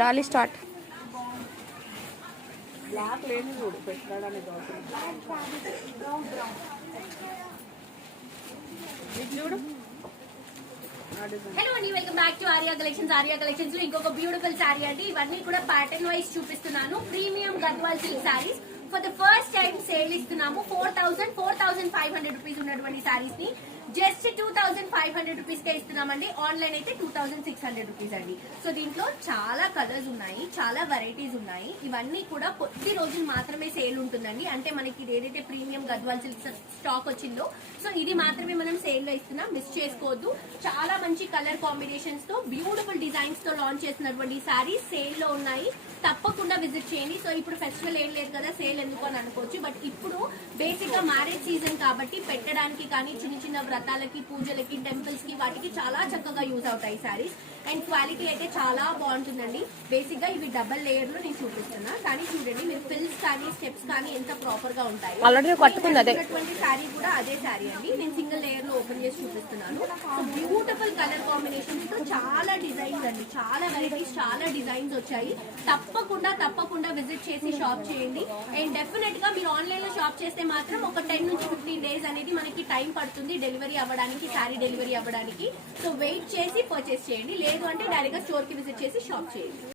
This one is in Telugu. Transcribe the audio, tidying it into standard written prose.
Dolly start. బ్లాక్ లేని చూడు పెట్టడానికి చూడు. హలో అండి, welcome back to Arya collections. Arya collections లో ఇంకొక బ్యూటిఫుల్ శారీ అండి. ఇవన్నీ కూడా ప్యాటర్న్ వైజ్ చూపిస్తున్నాను. Premium Gadwal silk saris for the first time sale ఇస్తున్నాము. 4,500 రూపీస్ ఉన్నటువంటి శారీస్ ని జస్ట్ 2,500 రూపీస్ కే ఇస్తున్నామండి. ఆన్లైన్ అయితే 2,600 రూపీస్ అండి. సో దీంట్లో చాలా కలర్స్ ఉన్నాయి, చాలా వెరైటీస్ ఉన్నాయి. ఇవన్నీ కూడా కొద్ది రోజులు మాత్రమే సేల్ ఉంటుందండి. అంటే మనకి ఏదైతే ప్రీమియం గద్వాల్ సిల్క్ స్టాక్ వచ్చిందో సో ఇది మాత్రమే మనం సేల్ లో ఇస్తున్నాం. మిస్ చేసుకోవద్దు. చాలా మంచి కలర్ కాంబినేషన్స్ తో బ్యూటిఫుల్ డిజైన్స్ తో లాంచ్ చేసినటువంటి శారీస్ సేల్ లో ఉన్నాయి. తప్పకుండా విజిట్ చేయండి. సో ఇప్పుడు ఫెస్టివల్ ఏం లేదు కదా, సేల్ ఎందుకు అని అనుకోవచ్చు. బట్ ఇప్పుడు బేసిక్ గా మ్యారేజ్ సీజన్ కాబట్టి పెట్టడానికి కానీ చిన్న చిన్న వ్రతాలకి, పూజలకి, టెంపుల్స్ కి వాటికి చాలా చక్కగా యూజ్ అవుతాయి శారీస్. అండ్ క్వాలిటీ అయితే చాలా బాగుంటుందండి. బేసిక్ గా ఇవి డబల్ లేయర్ లో నేను చూపిస్తున్నా. కానీ చూడండి మీరు ఫిల్స్ కానీ స్టెప్స్ కానీ ఎంత ప్రాపర్ గా ఉంటాయి. శారీ కూడా అదే శారీ అండి. నేను సింగిల్ లేయర్ లో ఓపెన్ చేసి చూపిస్తున్నాను. సో బ్యూటిఫుల్ కలర్ కాంబినేషన్స్ తో చాలా డిజైన్స్ అండి, చాలా వెరైటీస్, చాలా డిజైన్స్ వచ్చాయి. తప్పకుండా విజిట్ చేసి షాప్ చేయండి. అండ్ డెఫినెట్ గా మీరు ఆన్లైన్ లో షాప్ చేస్తే మాత్రం ఒక 10 నుంచి 15 డేస్ అనేది మనకి టైం పడుతుంది డెలివరీ అవ్వడానికి, శారీ డెలివరీ అవ్వడానికి. సో వెయిట్ చేసి పర్చేస్ చేయండి. లేదు అంటే డైరెక్ట్ గా స్టోర్ కి విజిట్ చేసి షాప్ చేయండి.